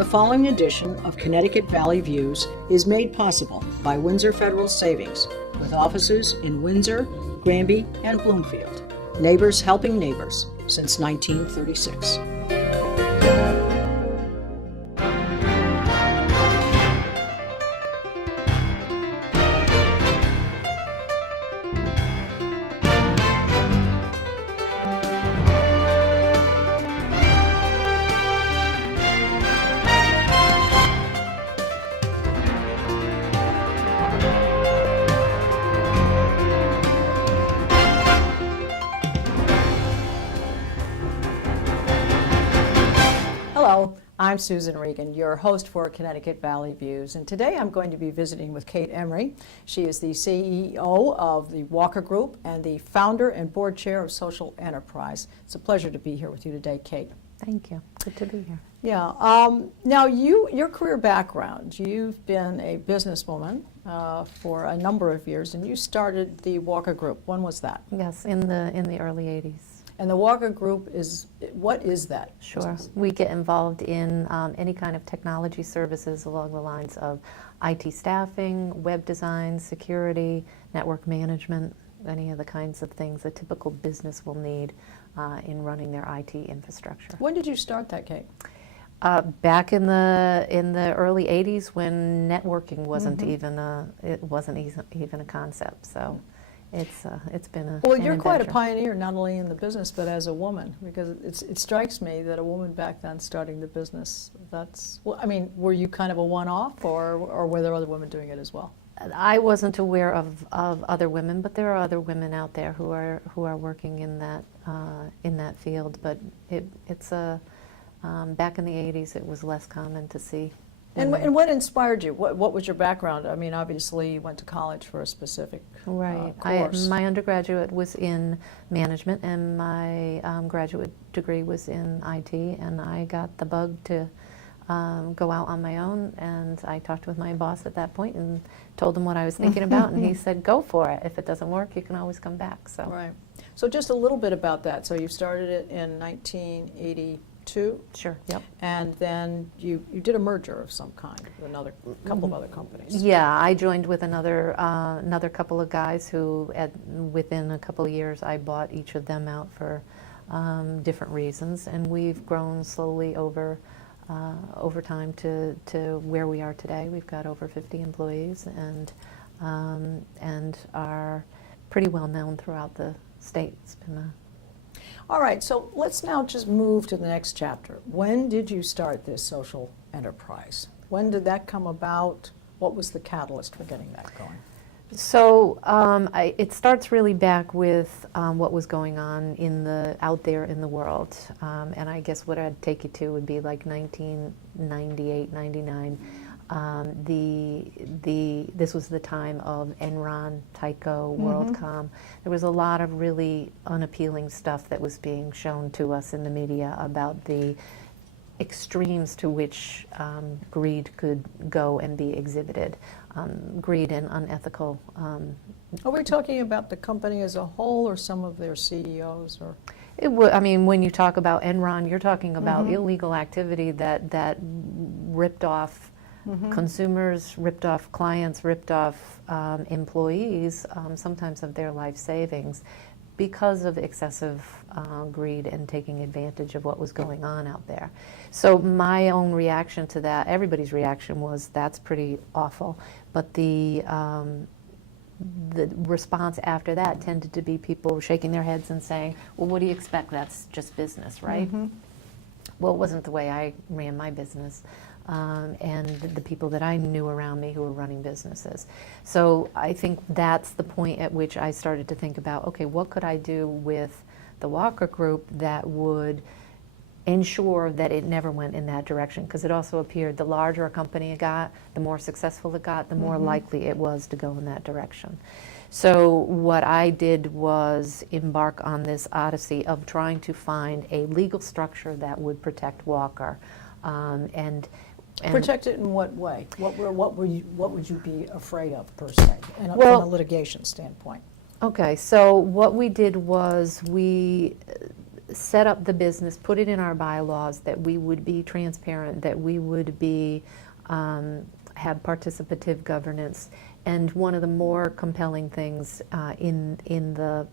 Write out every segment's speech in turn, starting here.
The following edition of Connecticut Valley Views is made possible by Windsor Federal Savings, with offices in Windsor, Granby, and Bloomfield. Neighbors helping neighbors since 1936. Hello, I'm Susan Regan, your host for Connecticut Valley Views, and today I'm going to be visiting with Kate Emery. She is the CEO of the Walker Group and the founder and board chair of Social Enterprise. It's a pleasure to be here with you today, Kate. Thank you. Good to be here. Yeah. Now, your career background, you've been a businesswoman for a number of years, and you started the Walker Group. When was that? Yes, in the early 80s. And the Walker Group what is that? Sure. business? We get involved in any kind of technology services along the lines of IT staffing, web design, security, network management, any of the kinds of things a typical business will need in running their IT infrastructure. When did you start that, Kate? Back in the early 80s, when networking wasn't even a concept. So it's been a Well, an you're quite a adventure. pioneer, not only in the business, but as a woman, because it strikes me that a woman back then starting the business, were you kind of a one-off, or were there other women doing it as well? I wasn't aware of other women, but there are other women out there who are working in that field. But it's back in the 80s, it was less common to see. And what inspired you? What was your background? I mean, obviously you went to college for a specific course. My undergraduate was in management, and my graduate degree was in IT, and I got the bug to go out on my own, and I talked with my boss at that point and told him what I was thinking about, and he said, go for it. If it doesn't work, you can always come back. So. Right. So just a little bit about that. So you started it in 1982? Sure, yep. And then you did a merger of some kind with another couple of other companies. Yeah, I joined with another couple of guys who, within a couple of years, I bought each of them out for different reasons, and we've grown slowly over time to where we are today. We've got over 50 employees and are pretty well known throughout the state. It's been All right, so let's now just move to the next chapter. When did you start this social enterprise? When did that come about? What was the catalyst for getting that going? So it starts really back with what was going on out there in the world, and I guess what I'd take you to would be like 1998, 99. This was the time of Enron, Tyco, WorldCom. There was a lot of really unappealing stuff that was being shown to us in the media about the extremes to which greed could go and be exhibited, greed and unethical. Are we talking about the company as a whole, or some of their CEOs? Or When you talk about Enron, you're talking about illegal activity that ripped off consumers, ripped off clients, ripped off employees, sometimes of their life savings, because of excessive greed and taking advantage of what was going on out there. So my own reaction to that, everybody's reaction was, that's pretty awful. But the response after that tended to be people shaking their heads and saying, well, what do you expect? That's just business, right? Well, it wasn't the way I ran my business. And the people that I knew around me who were running businesses. So I think that's the point at which I started to think about, okay, what could I do with the Walker Group that would ensure that it never went in that direction? Because it also appeared the larger a company got, the more successful it got, the more likely it was to go in that direction. So what I did was embark on this odyssey of trying to find a legal structure that would protect Walker. And protect it in what way? What would you be afraid of, per se, and from a litigation standpoint? Okay, so what we did was set up the business, put it in our bylaws that we would be transparent, that we would be have participative governance. And one of the more compelling things in the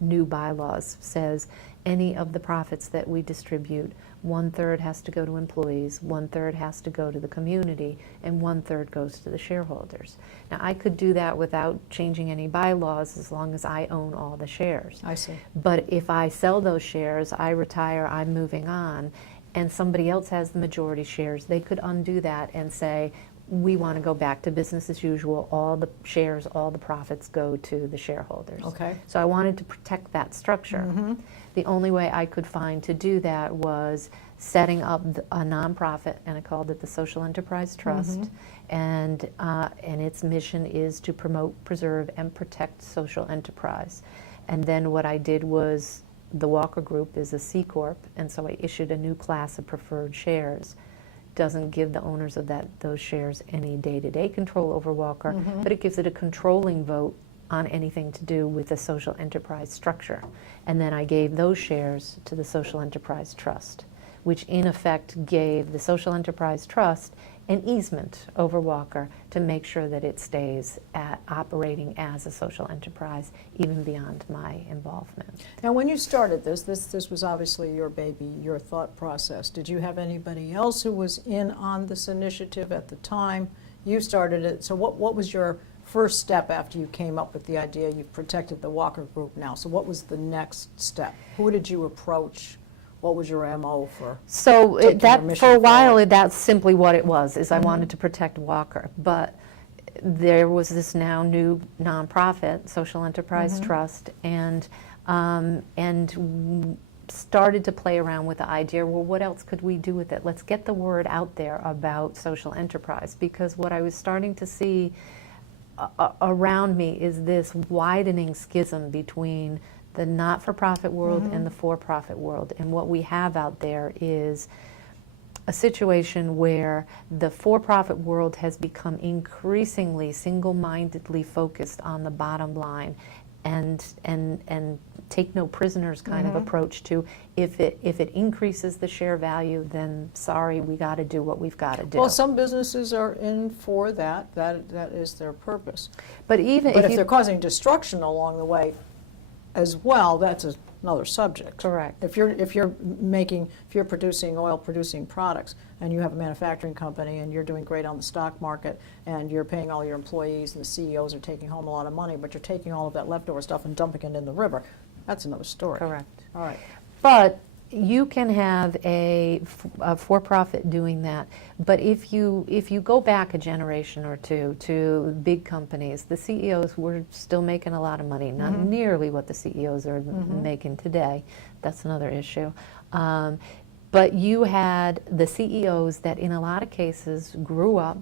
new bylaws says any of the profits that we distribute, 1/3 has to go to employees, 1/3 has to go to the community, and 1/3 goes to the shareholders. Now, I could do that without changing any bylaws as long as I own all the shares. I see. But if I sell those shares, I retire, I'm moving on, and somebody else has the majority shares, they could undo that and say, we want to go back to business as usual. All the shares, all the profits go to the shareholders. Okay. So I wanted to protect that structure. The only way I could find to do that was setting up a nonprofit, and I called it the Social Enterprise Trust. And its mission is to promote, preserve, and protect social enterprise. And then what I did was, the Walker Group is a C Corp, and so I issued a new class of preferred shares. Doesn't give the owners of those shares any day-to-day control over Walker, but it gives it a controlling vote on anything to do with the social enterprise structure. And then I gave those shares to the Social Enterprise Trust, which in effect gave the Social Enterprise Trust an easement over Walker to make sure that it stays operating as a social enterprise even beyond my involvement. Now, when you started this was obviously your baby, your thought process. Did you have anybody else who was in on this initiative at the time you started it? So what was your first step after you came up with the idea? You've protected the Walker Group now. So what was the next step? Who did you approach? What was your MO for? So taking your mission for a while, forward? that's simply what it was, is I wanted to protect Walker. But there was this now new nonprofit, Social Enterprise Trust, and started to play around with the idea, well, what else could we do with it? Let's get the word out there about social enterprise, because what I was starting to see around me is this widening schism between the not-for-profit world and the for-profit world. And what we have out there is a situation where the for-profit world has become increasingly single-mindedly focused on the bottom line and take no prisoners kind of approach to, if it increases the share value, then sorry, we got to do what we've got to do. Well, some businesses are in for that. That is their purpose. But even But if they're causing destruction along the way as well, that's another subject. Correct. If you're producing oil-producing products, and you have a manufacturing company, and you're doing great on the stock market, and you're paying all your employees, and the CEOs are taking home a lot of money, but you're taking all of that leftover stuff and dumping it in the river, that's another story. Correct. All right. But you can have a for-profit doing that. But if you go back a generation or two to big companies, the CEOs were still making a lot of money, not nearly what the CEOs are making today. That's another issue. But you had the CEOs that in a lot of cases grew up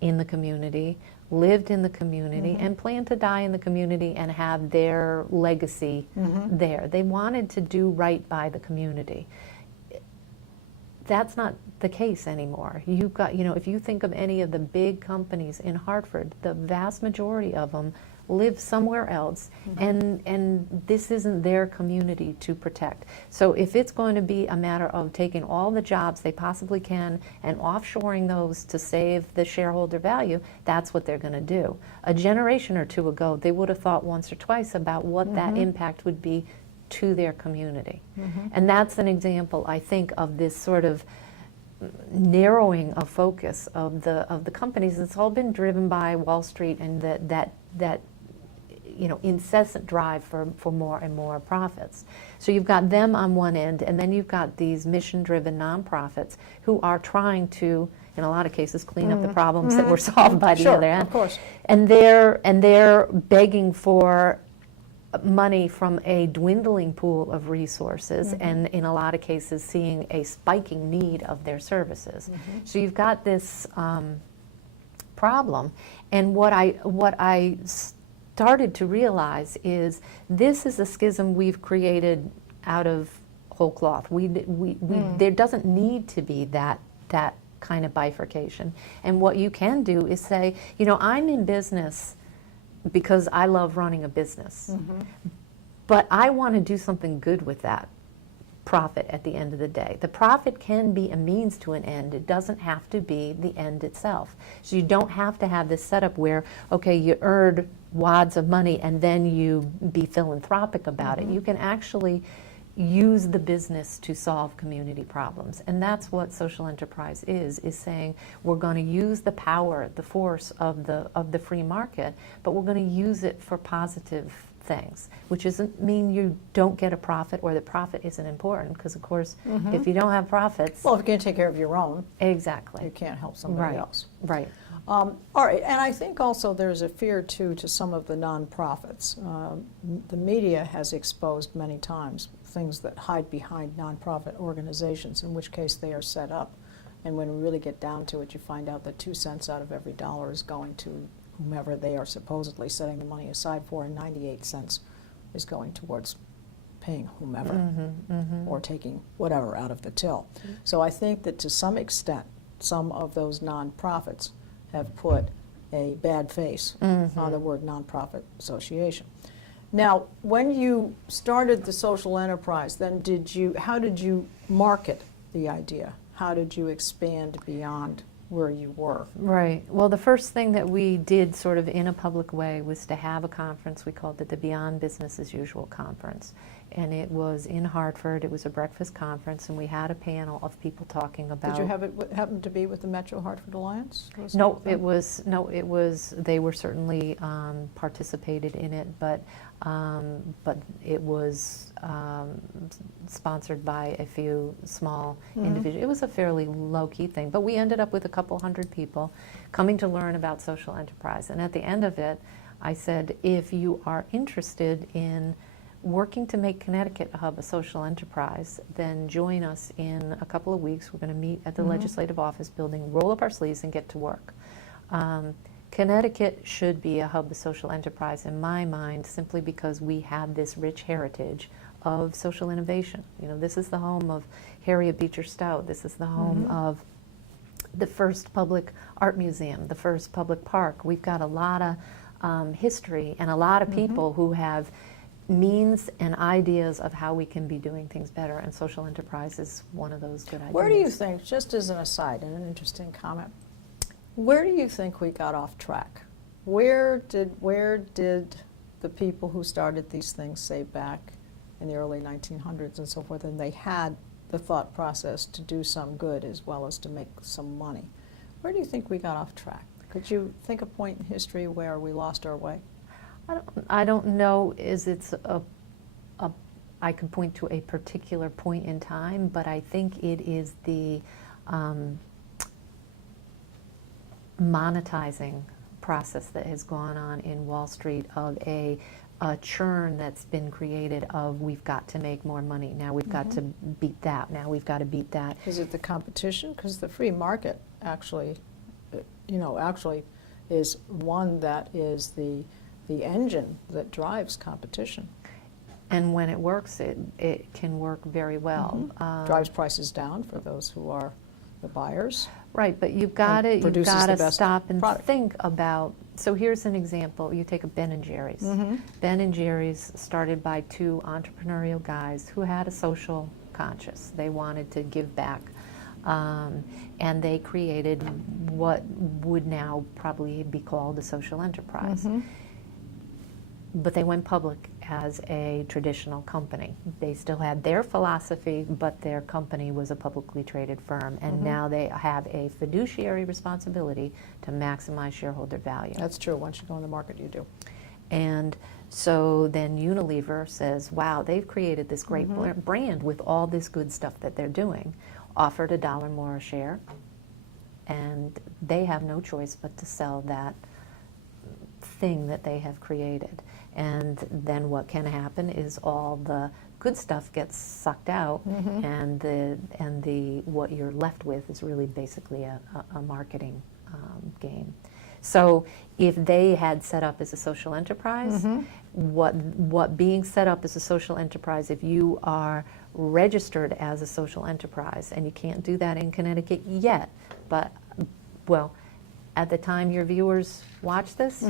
in the community, lived in the community, and planned to die in the community and have their legacy there. They wanted to do right by the community. That's not the case anymore. You've got, if you think of any of the big companies in Hartford, the vast majority of them live somewhere else, and this isn't their community to protect. So if it's going to be a matter of taking all the jobs they possibly can and offshoring those to save the shareholder value, that's what they're going to do. A generation or two ago, they would have thought once or twice about what that impact would be to their community. And that's an example, I think, of this sort of narrowing of focus of the companies. It's all been driven by Wall Street and that incessant drive for more and more profits. So you've got them on one end, and then you've got these mission-driven nonprofits who are trying to, in a lot of cases, clean up the problems that were solved by the other end. Of course. And they're begging for money from a dwindling pool of resources, and in a lot of cases seeing a spiking need of their services. So you've got this problem, and what I started to realize is this is a schism we've created out of whole cloth. There doesn't need to be that kind of bifurcation. And what you can do is say, I'm in business because I love running a business, but I want to do something good with that profit at the end of the day. The profit can be a means to an end. It doesn't have to be the end itself. So you don't have to have this setup where, okay, you earned wads of money and then you be philanthropic about it. You can actually use the business to solve community problems. And that's what social enterprise is saying we're going to use the power, the force of the free market, but we're going to use it for positive things, which doesn't mean you don't get a profit or the profit isn't important, because of course if you don't have profits, Well, if you can't take care of your own, exactly, you can't help somebody right, else. right. All right, and I think also there's a fear too to some of the nonprofits. The media has exposed many times things that hide behind nonprofit organizations, in which case they are set up. And when we really get down to it, you find out that 2 cents out of every dollar is going to whomever they are supposedly setting the money aside for, and 98 cents is going towards paying whomever or taking whatever out of the till. So I think that to some extent, some of those nonprofits have put a bad face on the word nonprofit association. Now, when you started the social enterprise, then how did you market the idea? How did you expand beyond where you were? Right. Well, the first thing that we did sort of in a public way was to have a conference. We called it the Beyond Business as Usual Conference. And it was in Hartford. It was a breakfast conference, and we had a panel of people talking about... Did you have it happen to be with the Metro Hartford Alliance? No, it was, they were certainly participated in it, but it was sponsored by a few small individuals. It was a fairly low-key thing, but we ended up with a couple hundred people coming to learn about social enterprise. And at the end of it, I said, if you are interested in working to make Connecticut a hub of social enterprise, then join us in a couple of weeks. We're going to meet at the Legislative Office Building, roll up our sleeves, and get to work. Connecticut should be a hub of social enterprise in my mind, simply because we have this rich heritage of social innovation. You know, this is the home of Harriet Beecher Stout. This is the home of the first public art museum, the first public park. We've got a lot of history and a lot of people who have means and ideas of how we can be doing things better, and social enterprise is one of those good ideas. Where do you think, just as an aside and an interesting comment, where do you think we got off track? Where did the people who started these things say back in the early 1900s and so forth, and they had the thought process to do some good as well as to make some money? Where do you think we got off track? Could you think a point in history where we lost our way? I don't know I can point to a particular point in time, but I think it is the monetizing process that has gone on in Wall Street of a churn that's been created of, we've got to make more money, now we've got to beat that, now we've got to beat that. Is it the competition? Because the free market actually is one that is the engine that drives competition. And when it works, it can work very well. Drives prices down for those who are the buyers. Right, but you've got to stop and product. think about, so here's an example. You take a Ben & Jerry's. Ben & Jerry's started by two entrepreneurial guys who had a social conscience. They wanted to give back. And they created what would now probably be called a social enterprise. But they went public as a traditional company. They still had their philosophy, but their company was a publicly traded firm, and now they have a fiduciary responsibility to maximize shareholder value. That's true. Once you go in the market, you do. And so then Unilever says, wow, they've created this great brand with all this good stuff that they're doing, offered $1 more a share, and they have no choice but to sell that thing that they have created. And then what can happen is all the good stuff gets sucked out, and the what you're left with is really basically a marketing game. So if they had set up as a social enterprise, what being set up as a social enterprise, if you are registered as a social enterprise, and you can't do that in Connecticut yet, but well, at the time your viewers watch this,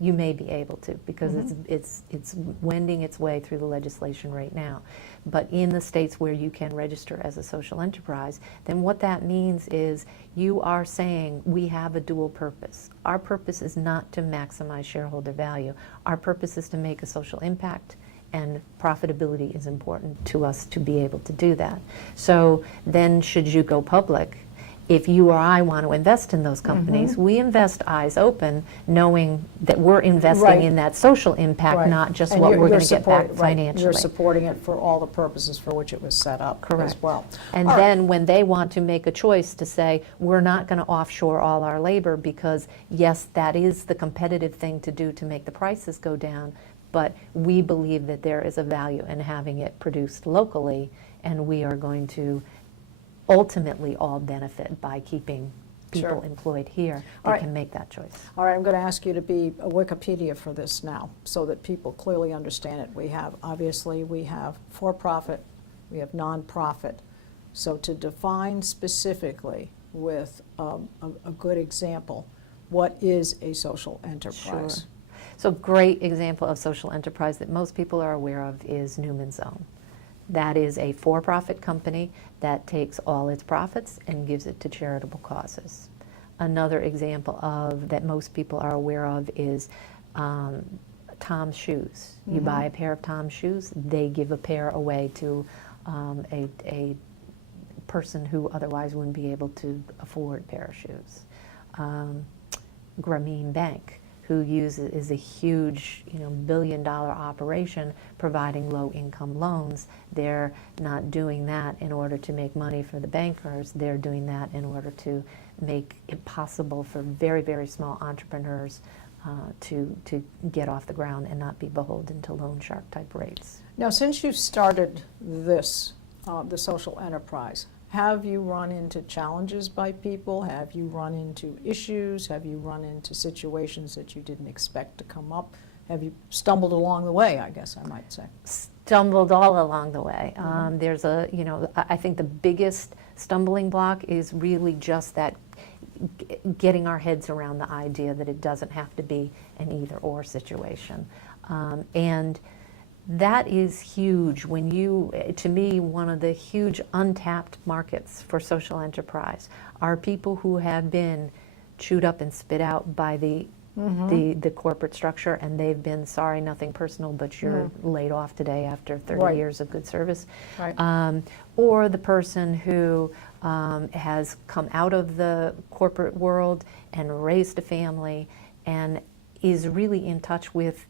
you may be able to, because it's wending its way through the legislation right now. But in the states where you can register as a social enterprise, then what that means is you are saying we have a dual purpose. Our purpose is not to maximize shareholder value. Our purpose is to make a social impact, and profitability is important to us to be able to do that. So then should you go public, if you or I want to invest in those companies, we invest eyes open, knowing that we're investing in that social impact, not just And what you're we're going to get back right, financially. You're supporting it for all the purposes for which it was set up Correct. as well. And All then when they want to make a choice to say, we're not going to offshore all our labor because, yes, that is the competitive thing to do to make the prices go down, but we believe that there is a value in having it produced locally, and we are going to ultimately all benefit by keeping people employed here, they can make that choice. All right, I'm going to ask you to be a Wikipedia for this now so that people clearly understand it. We have, obviously, we have for-profit, we have non-profit. So to define specifically with a good example, what is a social enterprise? Sure. So a great example of social enterprise that most people are aware of is Newman's Own. That is a for-profit company that takes all its profits and gives it to charitable causes. Another example of that most people are aware of is Tom's Shoes. You buy a pair of Tom's shoes, they give a pair away to a person who otherwise wouldn't be able to afford a pair of shoes. Grameen Bank, who is a huge, billion-dollar operation providing low-income loans. They're not doing that in order to make money for the bankers. They're doing that in order to make it possible for very, very small entrepreneurs to get off the ground and not be beholden to loan shark type rates. Now, since you started this, the social enterprise, have you run into challenges by people? Have you run into issues? Have you run into situations that you didn't expect to come up? Have you stumbled along the way, I guess I might say? Stumbled all along the way. There's I think the biggest stumbling block is really just that getting our heads around the idea that it doesn't have to be an either-or situation. And that is huge when to me, one of the huge untapped markets for social enterprise are people who have been chewed up and spit out by the corporate structure, and they've been, sorry, nothing personal, but you're laid off today after 30 years of good service. Or the person who has come out of the corporate world and raised a family and is really in touch with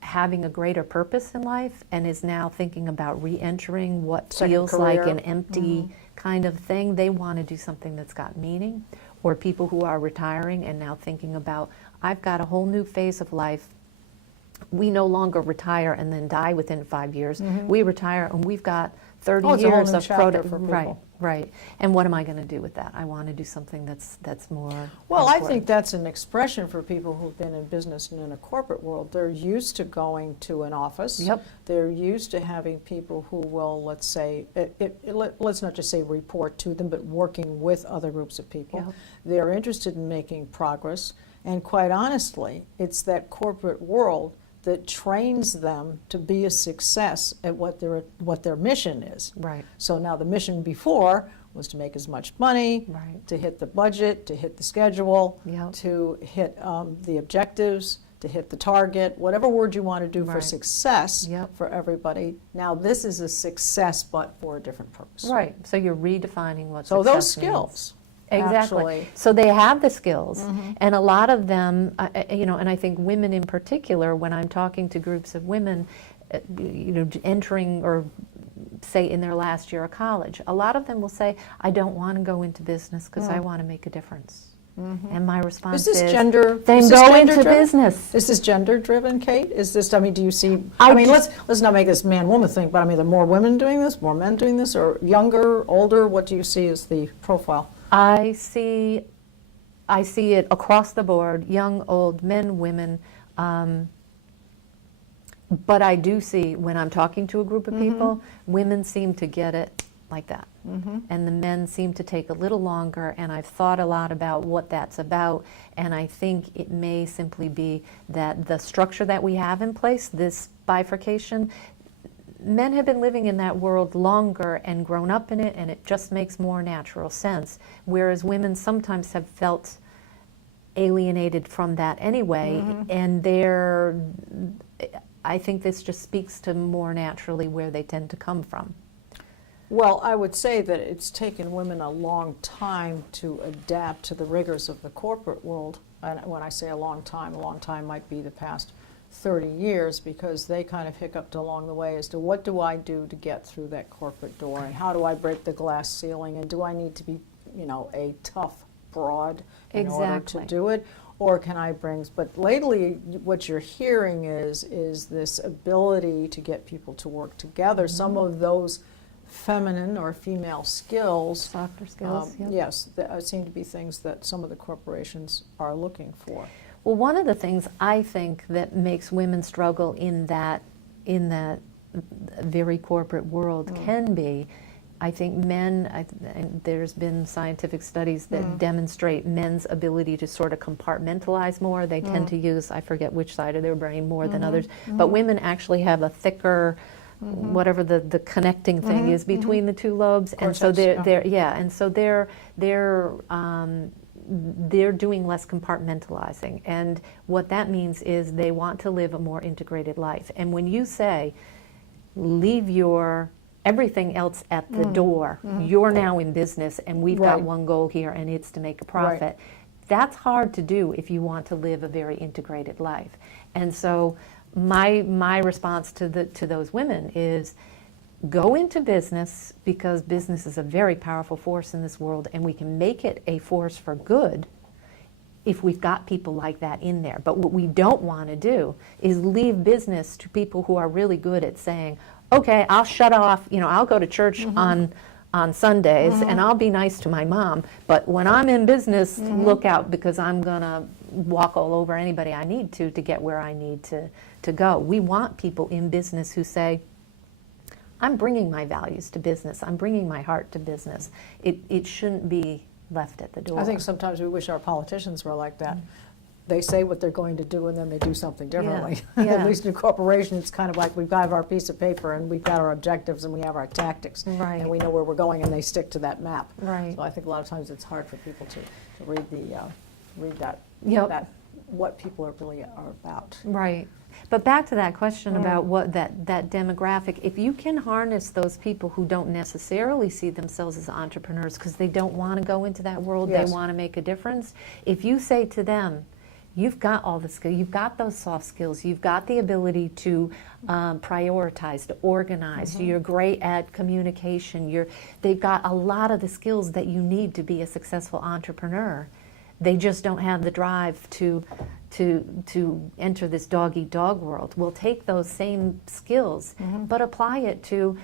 having a greater purpose in life and is now thinking about re-entering what feels like an empty kind of thing. They want to do something that's got meaning. Or people who are retiring and now thinking about, I've got a whole new phase of life. We no longer retire and then die within 5 years. We retire and we've got 30 years of productivity. Right. And what am I going to do with that? I want to do something that's more Well, important. I think that's an expression for people who've been in business and in a corporate world. They're used to going to an office. They're used to having people who will, let's say, let's not just say report to them, but working with other groups of people. They're interested in making progress. And quite honestly, it's that corporate world that trains them to be a success at what their mission is. So now the mission before was to make as much money, to hit the budget, to hit the schedule, to hit the objectives, to hit the target, whatever word you want to do for success for everybody. Now this is a success, but for a different purpose. So you're redefining what so success those skills. means. Exactly. Actually. So they have the skills, and a lot of them, and I think women in particular, when I'm talking to groups of women, entering or say in their last year of college, a lot of them will say, I don't want to go into business because I want to make a difference. And my response is, then go into business. Is this gender driven, Kate? Is this, I mean, do you see, I mean, let's not make this man-woman thing, but I mean, are more women doing this, more men doing this, or younger, older? What do you see as the profile? I see it across the board, young, old, men, women. But I do see, when I'm talking to a group of people, women seem to get it like that. And the men seem to take a little longer, and I've thought a lot about what that's about, and I think it may simply be that the structure that we have in place, this bifurcation, men have been living in that world longer and grown up in it, and it just makes more natural sense, whereas women sometimes have felt alienated from that anyway, and I think this just speaks to more naturally where they tend to come from. Well, I would say that it's taken women a long time to adapt to the rigors of the corporate world. And when I say a long time might be the past 30 years, because they kind of hiccuped along the way as to what do I do to get through that corporate door, and how do I break the glass ceiling, and do I need to be, a tough broad in order to do it? Or can I but lately what you're hearing is this ability to get people to work together. Some of those feminine or female skills, Softer skills, yes, seem to be things that some of the corporations are looking for. Well, one of the things I think that makes women struggle in that very corporate world can be, I think and there's been scientific studies that demonstrate men's ability to sort of compartmentalize more. They tend to use, I forget which side of their brain more than others, but women actually have a thicker, whatever the connecting thing is between the two lobes, and so they're doing less compartmentalizing, and what that means is they want to live a more integrated life. And when you say leave your everything else at the door, you're now in business and we've got one goal here, and it's to make a profit. That's hard to do if you want to live a very integrated life. And so my response to those women is go into business, because business is a very powerful force in this world, and we can make it a force for good if we've got people like that in there. But what we don't want to do is leave business to people who are really good at saying, okay, I'll shut off, I'll go to church on Sundays and I'll be nice to my mom, but when I'm in business, look out, because I'm going to walk all over anybody I need to get where I need to go. We want people in business who say, I'm bringing my values to business, I'm bringing my heart to business. It shouldn't be left at the door. I think sometimes we wish our politicians were like that. They say what they're going to do and then they do something differently. At least in a corporation, it's kind of like we've got our piece of paper and we've got our objectives and we have our tactics. And we know where we're going, and they stick to that map. So I think a lot of times it's hard for people to read that, what people are really are about. But back to that question about what that demographic, if you can harness those people who don't necessarily see themselves as entrepreneurs because they don't want to go into that world, they want to make a difference. If you say to them, you've got all the skills, you've got those soft skills, you've got the ability to prioritize, to organize, you're great at communication, they've got a lot of the skills that you need to be a successful entrepreneur. They just don't have the drive to enter this dog-eat-dog world. We'll take those same skills, but apply it to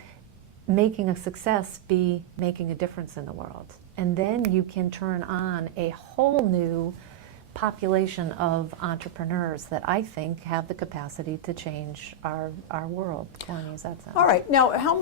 making a success be making a difference in the world. And then you can turn on a whole new population of entrepreneurs that I think have the capacity to change our world. Corny as that sounds. All right. Now, how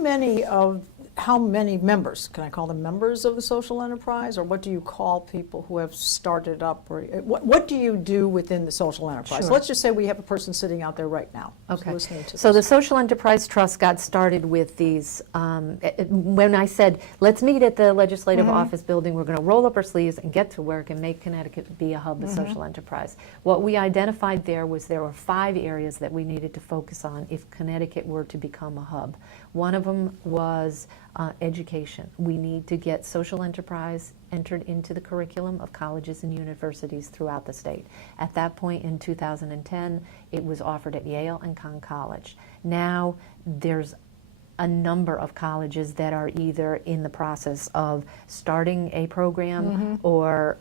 many members, can I call them members of the social enterprise, or what do you call people who have started up, or what do you do within the social enterprise? Let's just say we have a person sitting out there right now listening to this. So the Social Enterprise Trust got started with these, when I said, let's meet at the Legislative Office building, we're going to roll up our sleeves and get to work and make Connecticut be a hub of social enterprise. What we identified there were 5 areas that we needed to focus on if Connecticut were to become a hub. One of them was education. We need to get social enterprise entered into the curriculum of colleges and universities throughout the state. At that point in 2010, it was offered at Yale and Conn College. Now there's a number of colleges that are either in the process of starting a program or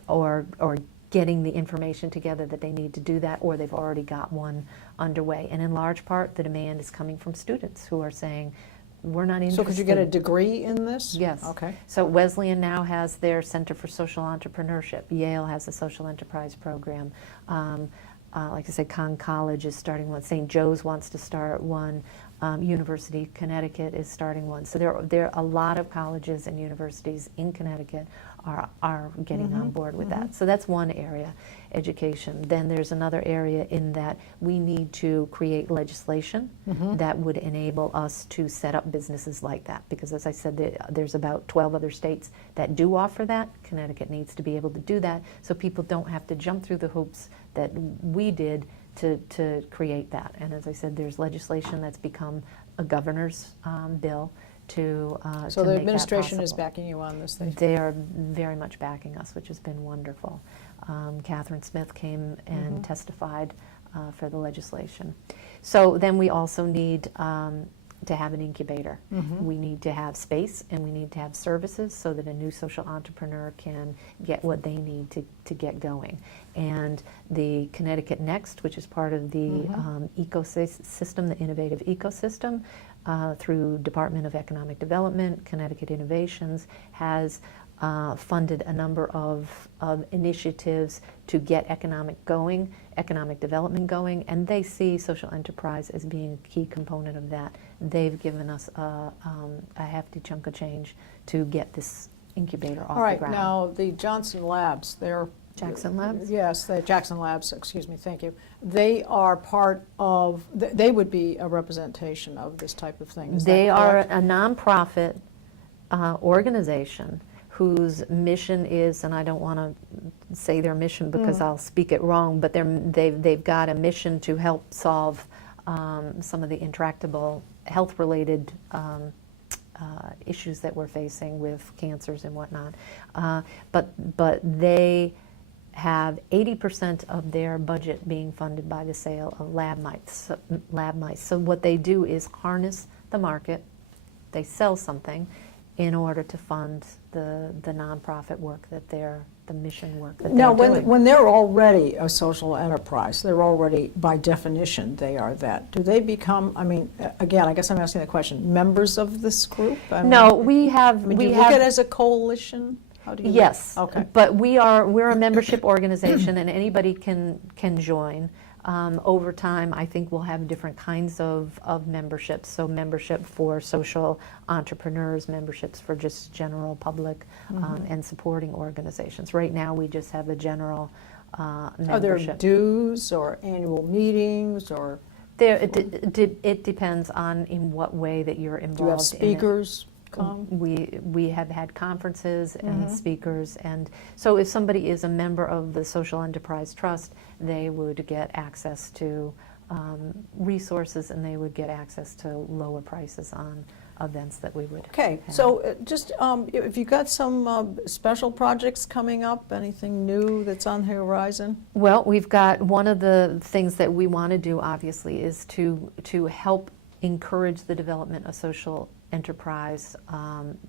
getting the information together that they need to do that, or they've already got one underway. And in large part, the demand is coming from students who are saying, we're not interested. So could you get a degree in this? Yes. Okay. So Wesleyan now has their Center for Social Entrepreneurship. Yale has a social enterprise program. Like I said, Conn College is starting one. St. Joe's wants to start one. University of Connecticut is starting one. So there are a lot of colleges and universities in Connecticut are getting on board with that. So that's one area, education. Then there's another area in that we need to create legislation that would enable us to set up businesses like that. Because as I said, there's about 12 other states that do offer that. Connecticut needs to be able to do that so people don't have to jump through the hoops that we did to create that. And as I said, there's legislation that's become a governor's bill to So to the make administration that is possible. backing you on this thing? They are very much backing us, which has been wonderful. Catherine Smith came and testified for the legislation. So then we also need to have an incubator. We need to have space and we need to have services so that a new social entrepreneur can get what they need to get going. And the Connecticut Next, which is part of the ecosystem, the innovative ecosystem, through Department of Economic Development, Connecticut Innovations, has funded a number of initiatives to get economic development going, and they see social enterprise as being a key component of that. They've given us a hefty chunk of change to get this incubator off All right, the ground. now the Johnson Labs, they're... Jackson Labs? Yes, the Jackson Labs, excuse me, thank you. They are part of, they would be a representation of this type of thing, is that They are correct? a nonprofit organization whose mission is, and I don't want to say their mission because I'll speak it wrong, but they've got a mission to help solve some of the intractable health-related issues that we're facing with cancers and whatnot. But they have 80% of their budget being funded by the sale of lab mice. So what they do is harness the market. They sell something in order to fund the nonprofit work that the mission work that Now, they're doing. when they're already a social enterprise, they're already, by definition, they are that. Do they become, I mean, again, I guess I'm asking the question, members of this group? I mean, No, we have. I mean, we do you look have, at it as a coalition? How do you Yes, Okay. but we're a membership organization and anybody can join. Over time, I think we'll have different kinds of memberships. So membership for social entrepreneurs, memberships for just general public and supporting organizations. Right now, we just have a general membership. Are there dues or annual meetings or It depends on in what way that you're involved do you have in it. speakers come? We have had conferences and speakers, and so if somebody is a member of the Social Enterprise Trust, they would get access to resources and they would get access to lower prices on events that we would Okay, have. so just if you got some special projects coming up, anything new that's on the horizon? Well, we've got one of the things that we want to do, obviously, is to help encourage the development of social enterprise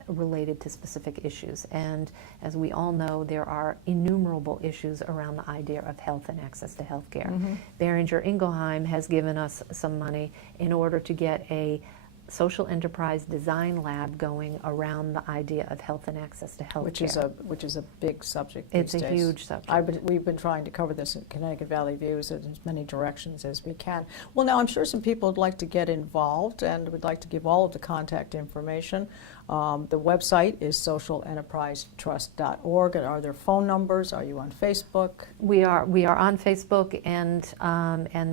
related to specific issues. And as we all know, there are innumerable issues around the idea of health and access to health care. Behringer Ingelheim has given us some money in order to get a social enterprise design lab going around the idea of health and access to health care. Which is a big subject It's these a days. huge subject. We've been trying to cover this in Connecticut Valley Views in as many directions as we can. Well, now I'm sure some people would like to get involved and would like to give all of the contact information. The website is socialenterprisetrust.org. And are there phone numbers? Are you on Facebook? We are on Facebook, and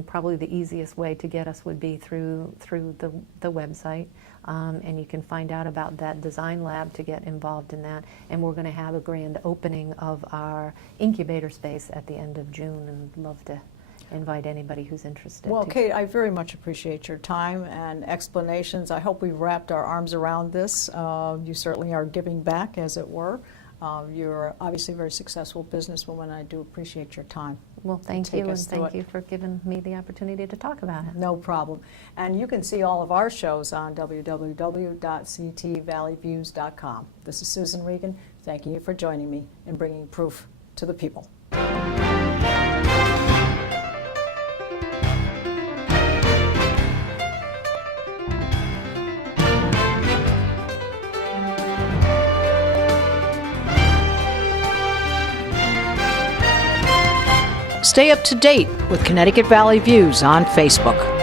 probably the easiest way to get us would be through the website. And you can find out about that design lab to get involved in that. And we're going to have a grand opening of our incubator space at the end of June, and love to invite anybody who's interested. Well, to. Kate, I very much appreciate your time and explanations. I hope we've wrapped our arms around this. You certainly are giving back, as it were. You're obviously a very successful businesswoman. I do appreciate your time. Well, thank take you, us and through thank it. you for giving me the opportunity to talk about it. No problem. And you can see all of our shows on www.ctvalleyviews.com. This is Susan Regan. Thanking you for joining me in bringing proof to the people. Stay up to date with Connecticut Valley Views on Facebook.